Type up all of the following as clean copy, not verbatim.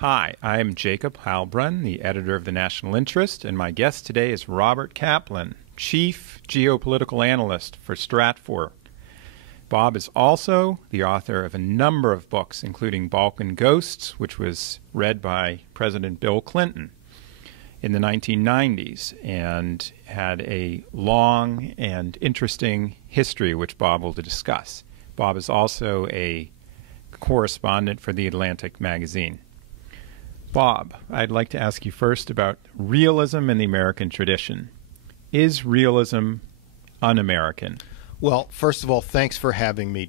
Hi, I'm Jacob Heilbrunn, the editor of The National Interest, and my guest today is Robert Kaplan, Chief Geopolitical Analyst for STRATFOR. Bob is also the author of a number of books, including Balkan Ghosts, which was read by President Bill Clinton in the 1990s and had a long and interesting history, which Bob will discuss. Bob is also a correspondent for The Atlantic magazine. Bob, I'd like to ask you first about realism in the American tradition. Is realism un-American? Well, first of all, thanks for having me,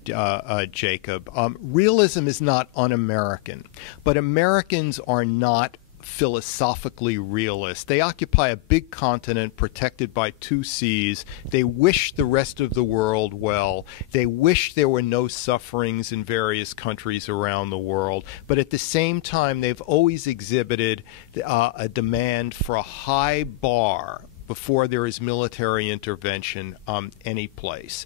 Jacob. Realism is not un-American, but Americans are not philosophically realist. They occupy a big continent protected by two seas. They wish the rest of the world well. They wish there were no sufferings in various countries around the world. But at the same time, they've always exhibited a demand for a high bar before there is military intervention any place.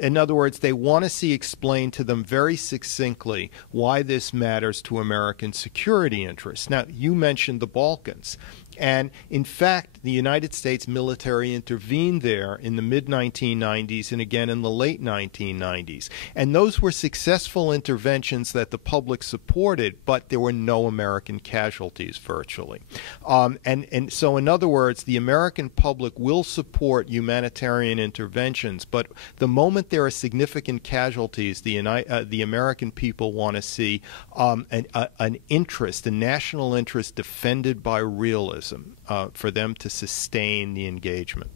In other words, they want to see explained to them very succinctly why this matters to American security interests. Now, you mentioned the Balkans. And in fact, the United States military intervened there in the mid-1990s and again in the late 1990s. And those were successful interventions that the public supported, but there were no American casualties virtually. And so in other words, the American public will support humanitarian interventions, but the moment there are significant casualties, the American people want to see an interest, a national interest defended by realism. For them to sustain the engagement.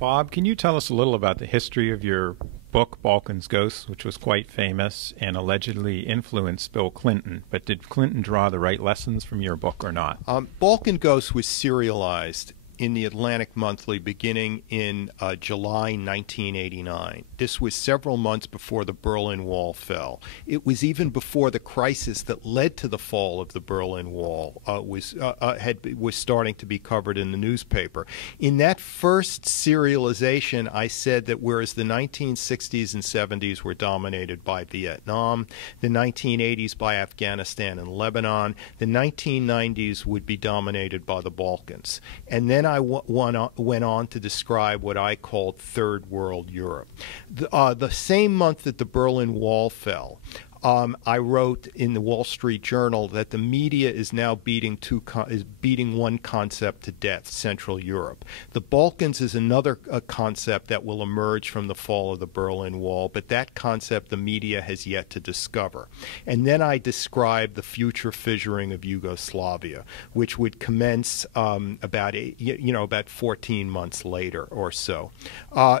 Bob, can you tell us a little about the history of your book, Balkan Ghosts, which was quite famous and allegedly influenced Bill Clinton? But did Clinton draw the right lessons from your book or not? Balkan Ghosts was serialized in the Atlantic Monthly beginning in July 1989. This was several months before the Berlin Wall fell. It was even before the crisis that led to the fall of the Berlin Wall was starting to be covered in the newspaper. In that first serialization, I said that whereas the 1960s and 70s were dominated by Vietnam, the 1980s by Afghanistan and Lebanon, the 1990s would be dominated by the Balkans. And then I went on to describe what I called Third World Europe. The same month that the Berlin Wall fell, I wrote in the Wall Street Journal that the media is now beating one concept to death, Central Europe. The Balkans is another concept that will emerge from the fall of the Berlin Wall, but that concept the media has yet to discover. And then I described the future fissuring of Yugoslavia, which would commence about 14 months later or so.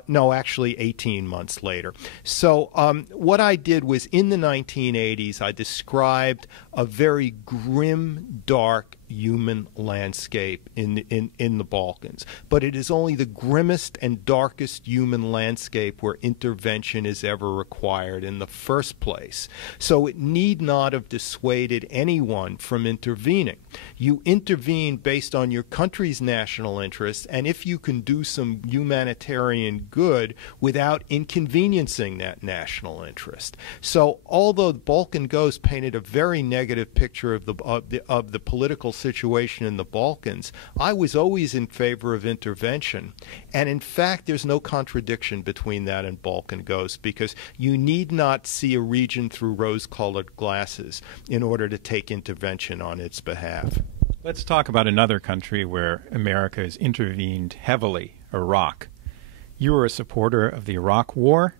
No, actually 18 months later. So what I did was in the 1980s, I described a very grim, dark human landscape in the Balkans. But it is only the grimmest and darkest human landscape where intervention is ever required in the first place. So it need not have dissuaded anyone from intervening. You intervene based on your country's national interest, and if you can do some humanitarian good without inconveniencing that national interest. So although Balkan Ghosts painted a very negative picture of the political situation in the Balkans, I was always in favor of intervention. And in fact, there's no contradiction between that and Balkan Ghosts, because you need not see a region through rose-colored glasses in order to take intervention on its behalf. Let's talk about another country where America has intervened heavily, Iraq. You were a supporter of the Iraq War.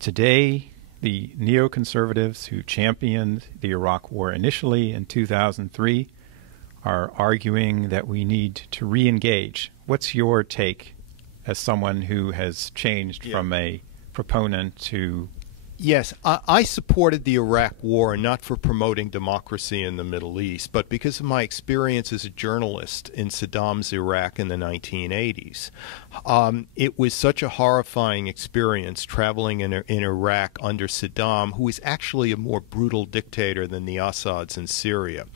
Today, the neoconservatives who championed the Iraq War initially in 2003 are arguing that we need to re-engage. What's your take as someone who has changed from a proponent to... Yes, I supported the Iraq War, not for promoting democracy in the Middle East, but because of my experience as a journalist in Saddam's Iraq in the 1980s. It was such a horrifying experience traveling in Iraq under Saddam, who was actually a more brutal dictator than the Assads in Syria.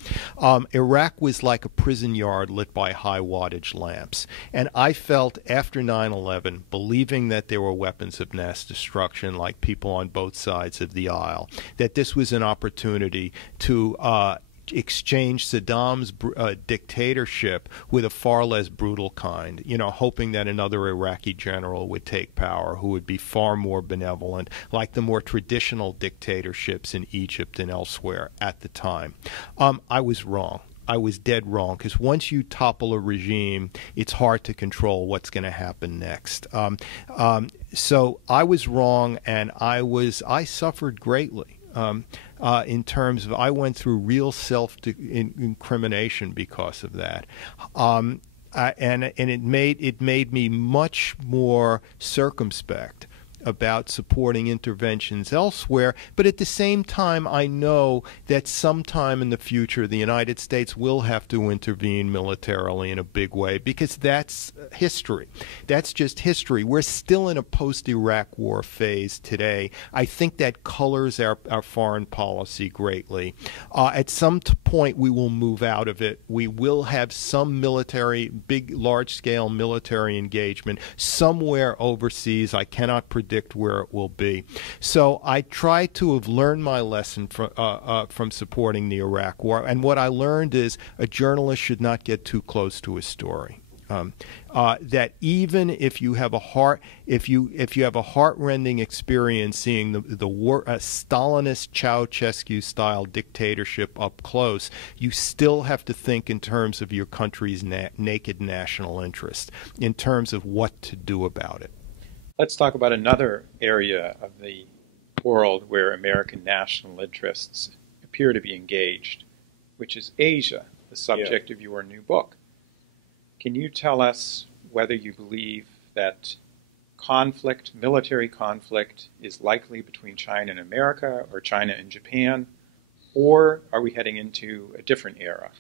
Iraq was like a prison yard lit by high-wattage lamps. And I felt after 9/11, believing that there were weapons of mass destruction, like people on both sides of the aisle, that this was an opportunity to exchange Saddam's dictatorship with a far less brutal kind, hoping that another Iraqi general would take power who would be far more benevolent, like the more traditional dictatorships in Egypt and elsewhere at the time. I was wrong. I was dead wrong, because once you topple a regime, it's hard to control what's going to happen next. So I was wrong, and I suffered greatly. In terms of, I went through real self-incrimination because of that, and it made me much more circumspect about supporting interventions elsewhere. But at the same time, I know that sometime in the future the United States will have to intervene militarily in a big way, because that's history. That's just history. We're still in a post-Iraq war phase today. I think that colors our foreign policy greatly. At some point we will move out of it. We will have some military, large-scale military engagement somewhere overseas. I cannot predict where it will be. So I try to have learned my lesson from supporting the Iraq War, and what I learned is a journalist should not get too close to a story. That even if you have a heartrending experience seeing the war, Stalinist Ceausescu style dictatorship up close, you still have to think in terms of your country's naked national interest, in terms of what to do about it. Let's talk about another area of the world where American national interests appear to be engaged, which is Asia, the subject of your new book. Can you tell us whether you believe that military conflict, is likely between China and America, or China and Japan, or are we heading into a different era?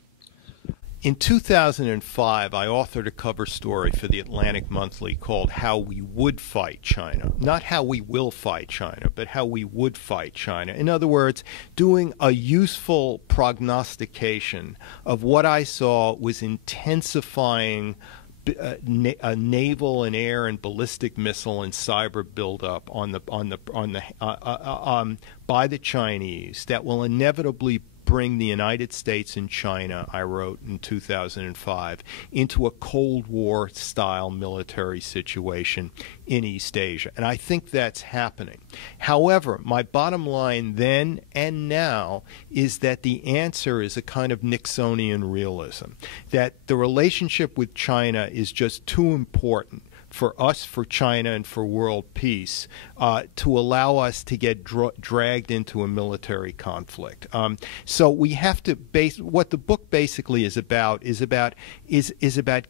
In 2005, I authored a cover story for the Atlantic Monthly called How We Would Fight China. Not how we will fight China, but how we would fight China. In other words, doing a useful prognostication of what I saw was intensifying naval and air and ballistic missile and cyber buildup by the Chinese that will inevitably bring the United States and China, I wrote in 2005, into a Cold War style military situation in East Asia. And I think that's happening. However, my bottom line then and now is that the answer is a kind of Nixonian realism, that the relationship with China is just too important for us, for China, and for world peace to allow us to get dragged into a military conflict. So we have to what the book basically is about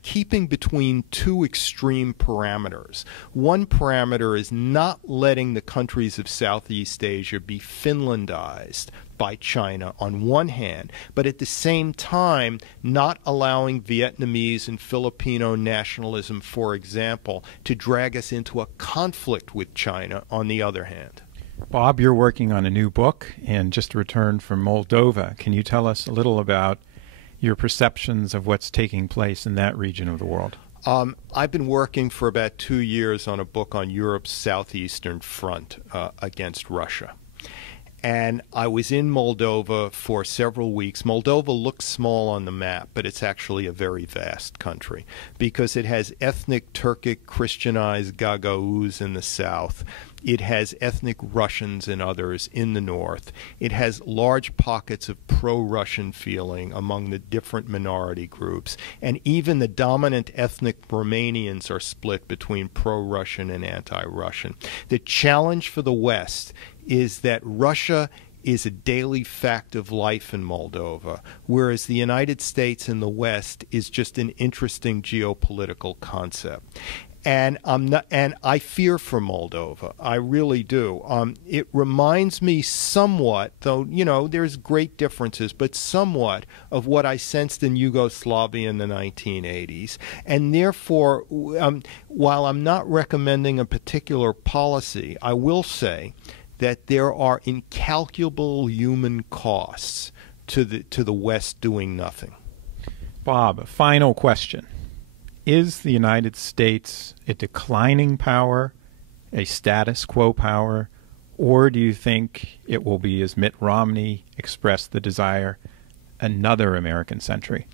keeping between two extreme parameters. One parameter is not letting the countries of Southeast Asia be Finlandized by China on one hand, but at the same time not allowing Vietnamese and Filipino nationalism, for example, to drag us into a conflict with China on the other hand. Bob, you're working on a new book and just returned from Moldova. Can you tell us a little about your perceptions of what's taking place in that region of the world? I've been working for about 2 years on a book on Europe's southeastern front against Russia. And I was in Moldova for several weeks. Moldova looks small on the map, but it's actually a very vast country because it has ethnic Turkic Christianized Gagauz in the south. It has ethnic Russians and others in the north. It has large pockets of pro-Russian feeling among the different minority groups. And even the dominant ethnic Romanians are split between pro-Russian and anti-Russian. The challenge for the West is that Russia is a daily fact of life in Moldova, whereas the United States in the West is just an interesting geopolitical concept. And I fear for Moldova. I really do. It reminds me somewhat, though, there's great differences, but somewhat of what I sensed in Yugoslavia in the 1980s. And therefore, while I'm not recommending a particular policy, I will say that there are incalculable human costs to the West doing nothing. Bob, a final question. Is the United States a declining power, a status quo power, or do you think it will be, as Mitt Romney expressed the desire, another American century?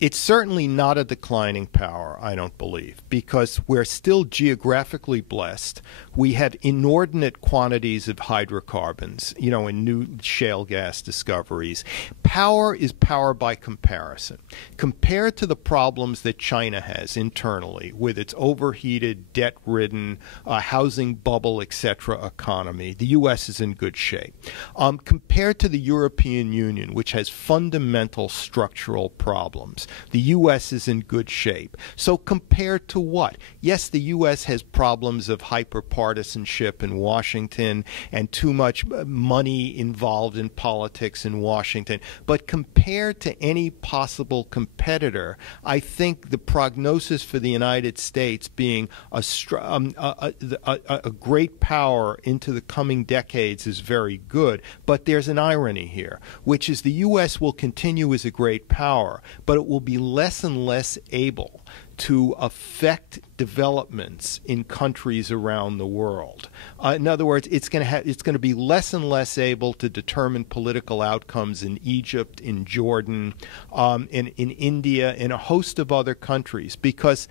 It's certainly not a declining power, I don't believe, because we're still geographically blessed. We have inordinate quantities of hydrocarbons, in new shale gas discoveries. Power is power by comparison. Compared to the problems that China has internally with its overheated, debt-ridden, housing bubble, etc. economy, the U.S. is in good shape. Compared to the European Union, which has fundamental structural problems, the U.S. is in good shape. So compared to what? Yes, the U.S. has problems of hyper-partisanship in Washington and too much money involved in politics in Washington. But compared to any possible competitor, I think the prognosis for the United States being a great power into the coming decades is very good. But there's an irony here, which is the U.S. will continue as a great power, but it will be less and less able to affect developments in countries around the world. In other words, it's going to be less and less able to determine political outcomes in Egypt, in Jordan, in India, in a host of other countries, because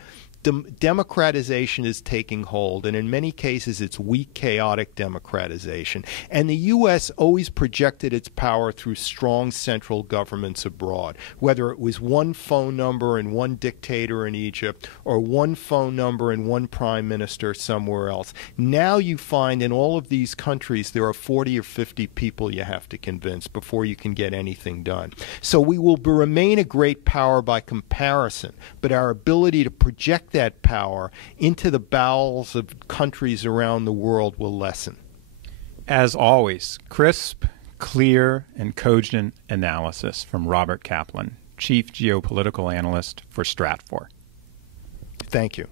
democratization is taking hold, and in many cases it's weak, chaotic democratization. And the U.S. always projected its power through strong central governments abroad, whether it was one phone number and one dictator in Egypt or one phone number and one prime minister somewhere else. Now you find in all of these countries there are 40 or 50 people you have to convince before you can get anything done. So we will remain a great power by comparison, but our ability to project that power into the bowels of countries around the world will lessen. As always, crisp, clear, and cogent analysis from Robert Kaplan, Chief Geopolitical Analyst for STRATFOR. Thank you.